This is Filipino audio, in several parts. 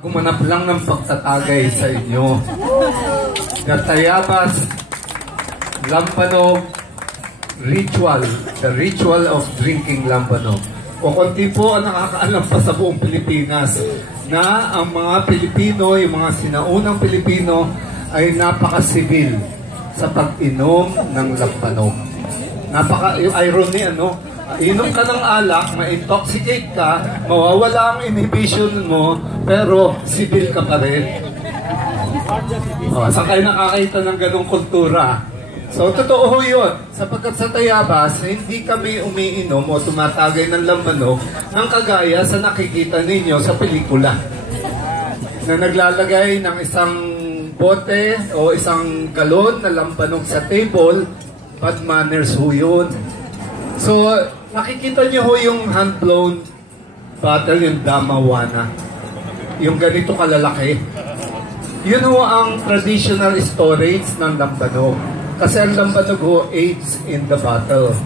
Gumanap lang ng pagtatagay sa inyo. The Tayabas Lampanog Ritual, the ritual of drinking lampanog. O konti po ang nakakaalam pa sa buong Pilipinas na ang mga Pilipino, yung mga sinaunang Pilipino ay napaka-civil sa pag-inom ng lampanog. Napaka-irony, ano? Inom ka ng alak, ma-intoxicate ka, mawawala ang inhibition mo, pero civil ka pa rin. Saan kayo nakakita ng ganong kultura? So, totoo ho yun. Sapagkat sa Tayabas, hindi kami umiinom o tumatagay ng lampanog ng kagaya sa nakikita ninyo sa pelikula. Na naglalagay ng isang bote o isang galon na lampanog sa table, bad manners ho yun. So, nakikita nyo ho yung hand-blown bottle, yung Damawana. Yung ganito kalalaki. Yun ho ang traditional storage ng lampanog. Kasi ang lampanog ho aids in the bottle.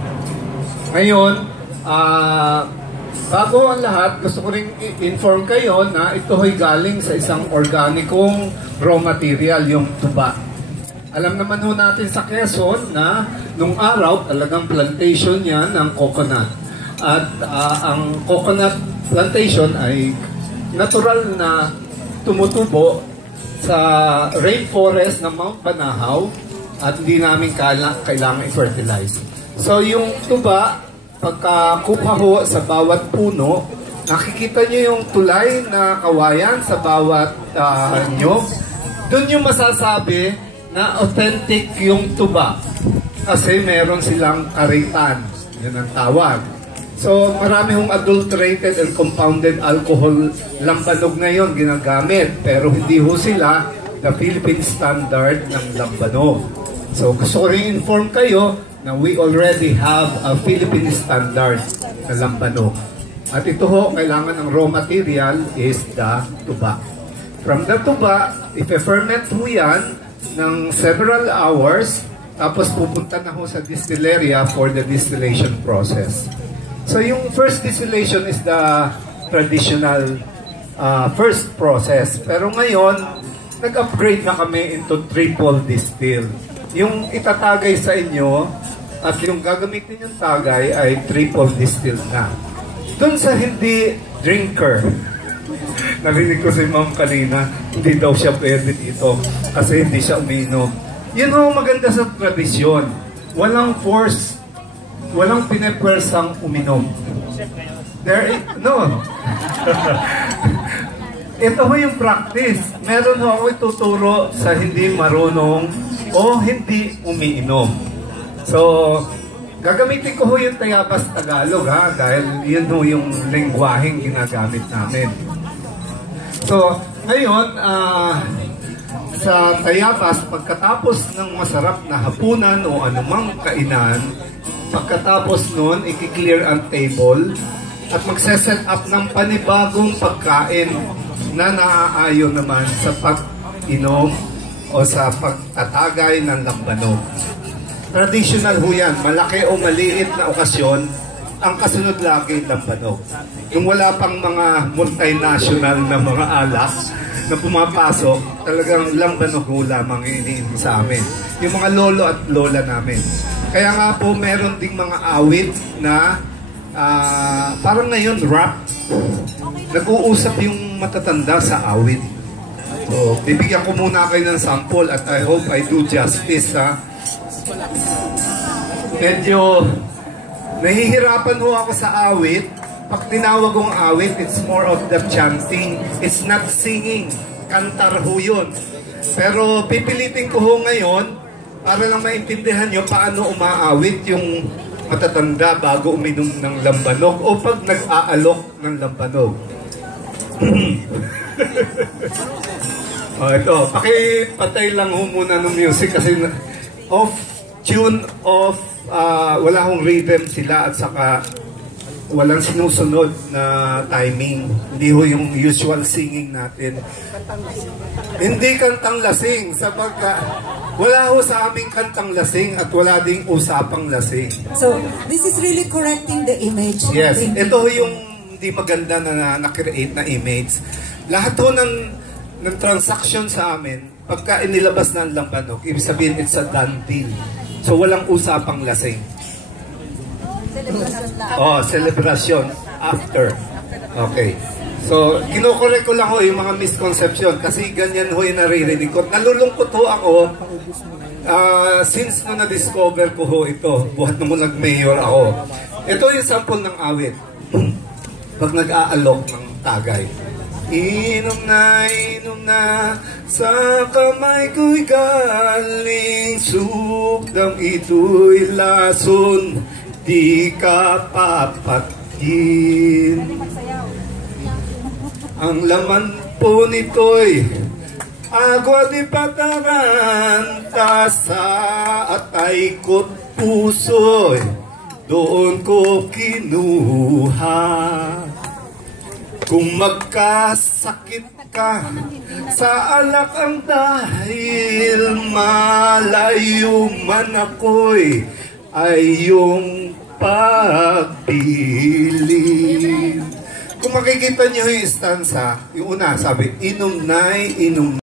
Ngayon, bago ang lahat, gusto ko rin inform kayo na ito ho'y galing sa isang organikong raw material, yung tuba. Alam naman ho natin sa Quezon na nung araw talagang plantation yan ng coconut. At ang coconut plantation ay natural na tumutubo sa rainforest ng Mount Banahaw at hindi namin kailangan i-fertilize. So yung tuba, pagkakuha ho sa bawat puno, nakikita nyo yung tulay na kawayan sa bawat nyog. Doon yung masasabi na authentic yung tuba. Kasi meron silang karitan. Yan ang tawag. So, marami hong adulterated and compounded alcohol lampanog ngayon ginagamit. Pero hindi ho sila the Philippine standard ng lampanog. So, gusto ko rin inform kayo na we already have a Philippine standard na lampanog. At ito ho, kailangan ng raw material is the tuba. From the tuba, i-ferment ho yan ng several hours, tapos pupunta na ho sa distilleria for the distillation process. So yung first distillation is the traditional first process. Pero ngayon, nag-upgrade na kami into triple distill. Yung itatagay sa inyo at yung gagamitin yung tagay ay triple distill na. Doon sa hindi drinker, narinig ko si Ma'am kanina, hindi daw siya pwede dito kasi hindi siya uminom. Yun ho maganda sa tradisyon. Walang force, walang pinepwersang uminom. No. Ito ho yung practice. Meron ho ako ituturo sa hindi marunong o hindi umiinom. So, gagamitin ko ho yung Tayabas Tagalog ha, dahil yun ho yung lengguaheng ginagamit namin. So, ngayon, sa Tayabas, pagkatapos ng masarap na hapunan o anumang kainan, pagkatapos nun, i-clear ang table at magse-set up ng panibagong pagkain na naaayon naman sa pag-inom o sa pagtatagay ng lampanog. Traditional ho yan, malaki o maliit na okasyon, ang kasunod lagi lampanog. Yung wala pang mga multinational na mga alak na pumapasok, talagang lampanog ho lamang iniinom sa amin. Yung mga lolo at lola namin. Kaya nga po meron ding mga awit na parang ngayon rap. Nag-uusap yung matatanda sa awit. So, bibigyan ko muna kayo ng sample at I hope I do justice ha. Medyo nahihirapan ho ako sa awit. Pag tinawag kong awit, it's more of the chanting. It's not singing. Kantar ho yun. Pero pipilitin ko ho ngayon para lang maintindihan nyo paano umaawit yung matatanda bago uminom ng lampanog o pag nag-aalok ng lampanog. Ito, pakipatay lang ho muna ng music kasi off tune, off, wala hong rhythm sila at saka walang sinusunod na timing. Hindi ho yung usual singing natin. Hindi kantang lasing sapagkat wala ho sa aming kantang lasing at wala ding usapang lasing. So, this is really correcting the image. Yes, ito ho yung hindi maganda na na-create na image. Lahat ho ng transaction sa amin, pagka inilabas na ang lambanog, ibig sabihin it's a done deal. So walang usapang lasing. Celebration after. Okay. So, kinukorek ko lang ho yung mga misconception kasi ganyan ho yung naririnig ko. Nalulungkot ho ako since na na-discover ko ho ito, buhat na mo nag-mayor ako. Ito yung sample ng awit. Pag nag-aalok ng tagay. Inom na, sa kamay ko'y galing, sukdang ito'y lason, di ka papatin. Ang laman po nito'y agwa di pataranta sa atay ko't puso'y doon ko kinuha. Kung magkasakit ka sa alak ang dahil malayo man ako'y ay yung pagpili. Kung makikita niyo yung stanza, yung una sabi, inom na'y inom